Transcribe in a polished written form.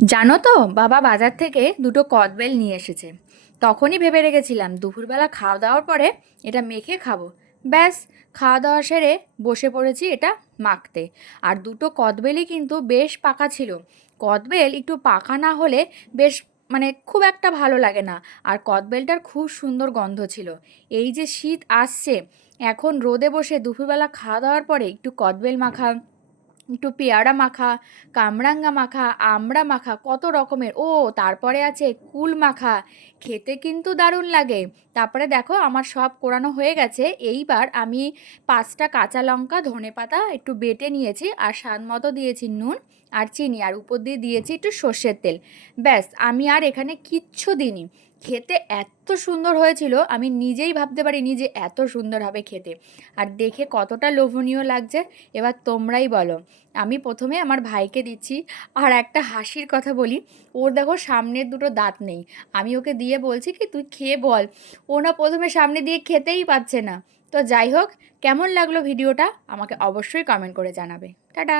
জানো তো, বাবা বাজার থেকে দুটো কদবেল নিয়ে এসেছে। তখনই ভেবে রেখেছিলাম দুপুরবেলা খাওয়া দাওয়ার পরে এটা মেখে খাবো। ব্যাস, খাওয়া দাওয়া সেরে বসে পড়েছি এটা মাখতে। আর দুটো কদবেলই কিন্তু বেশ পাকা ছিল। কদবেল একটু পাকা না হলে বেশ খুব একটা ভালো লাগে না। আর কদবেলটার খুব সুন্দর গন্ধ ছিল। এই যে শীত আসছে, এখন রোদে বসে দুপুরবেলা খাওয়া দাওয়ার পরে একটু কদবেল মাখা, একটু পেয়ারা মাখা, কামরাঙ্গা মাখা, আমড়া মাখা, কত রকমের, ও তারপরে আছে কুল মাখা। খেতে কিন্তু দারুণ লাগে। তারপরে দেখো আমার সব কোরানো হয়ে গেছে। এইবার আমি 5টা কাঁচা লঙ্কা, ধনেপাতা একটু বেটে নিয়েছি, আর স্বাদ মতো দিয়েছি নুন আর চিনি, আর উপর দিয়ে দিয়েছি একটু সর্ষের তেল। ব্যাস, আমি আর এখানে কিচ্ছু দিইনি। খেতে এত সুন্দর হয়েছিল, আমি নিজেই ভাবতে পারিনি যে এত সুন্দর হবে খেতে। আর দেখে কতটা লোভনীয় লাগছে। এবার তোমরাই বলো। আমি প্রথমে আমার ভাইকে দিচ্ছি। আর একটা হাসির কথা বলি, ওর দেখো সামনের দুটো দাঁত নেই। আমি ওকে দিয়ে বলছি কি তুই খেয়ে বল। ও না প্রথমে সামনে দিয়ে খেতেই পাচ্ছে না। তো যাই হোক, কেমন লাগলো ভিডিওটা আমাকে অবশ্যই কমেন্ট করে জানাবে। টাটা।